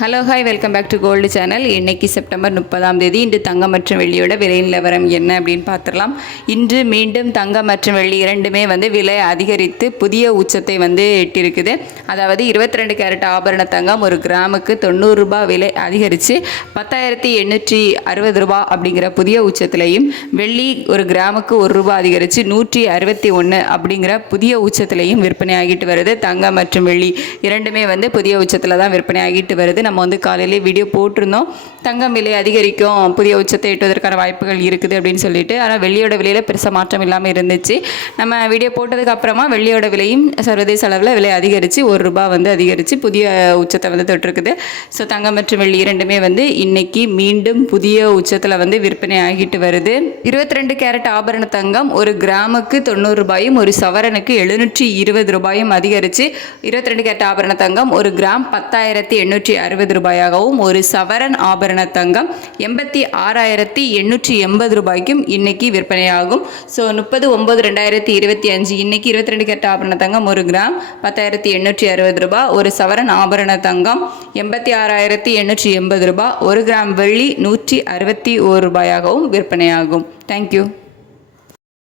Hello hi welcome back to gold channel. இன்றைக்கி September 30ஆம் தேதி. இன்று தங்கம் மற்றும் வெள்ளியோட விலை நிலவரம் என்ன அப்படின்னு பார்த்துடலாம். இன்று மீண்டும் தங்கம் மற்றும் வெள்ளி இரண்டுமே விலை அதிகரித்து புதிய உச்சத்தை எட்டியிருக்குது. அதாவது 22 கேரட் ஆபரண தங்கம் ஒரு கிராமுக்கு 90 ரூபாய் விலை அதிகரித்து 10,860 ரூபாய் அப்படிங்கிற புதிய உச்சத்திலையும், வெள்ளி ஒரு கிராமுக்கு 1 ரூபாய் அதிகரித்து 161 அப்படிங்கிற புதிய உச்சத்திலையும் விற்பனை ஆகிட்டு வருது. தங்கம் மற்றும் வெள்ளி இரண்டுமே புதிய உச்சத்தில் தான் விற்பனை ஆகிட்டு வருது. நம்ம காலையிலே வீடியோ போட்டிருந்தோம், தங்கம் விலை அதிகரிக்கும், புதிய உச்சத்தை எட்டுவதற்கான வாய்ப்புகள் இருக்குது அப்படின்னு சொல்லிட்டு. ஆனால் வெள்ளியோட விலையில் பெருசாக மாற்றம் இல்லாமல் இருந்துச்சு. நம்ம வீடியோ போட்டதுக்கு அப்புறமா வெள்ளியோட விலையும் சர்வதேச அளவில் விலை அதிகரித்து 1 ரூபாய் அதிகரித்து புதிய உச்சத்தை தொட்டிருக்குது. ஸோ தங்கம் மற்றும் வெள்ளி இரண்டுமே இன்னைக்கு மீண்டும் புதிய உச்சத்தில் விற்பனை ஆகிட்டு வருது. 22 கேரட் ஆபரண தங்கம் ஒரு கிராமுக்கு 90 ரூபாயும் ஒரு சவரனுக்கு 720 ரூபாயும் அதிகரித்து 22 கேரட் ஆபரண தங்கம் ஒரு கிராம் 10,860 ரூபாயாகவும், ஒரு சவரன் ஆபரண தங்கம் 86,880 ரூபாய்க்கும் இன்னைக்கு விற்பனையாகும். ஸோ 30/9/2025 இன்னைக்கு 22 கேரட் ஆபரண தங்கம் ஒரு கிராம் 10,860 ரூபாய், ஒரு சவரன் ஆபரண தங்கம் 86,880 ரூபாய், ஒரு கிராம் வெள்ளி 161 ரூபாயாகவும் விற்பனையாகும். தேங்க்யூ.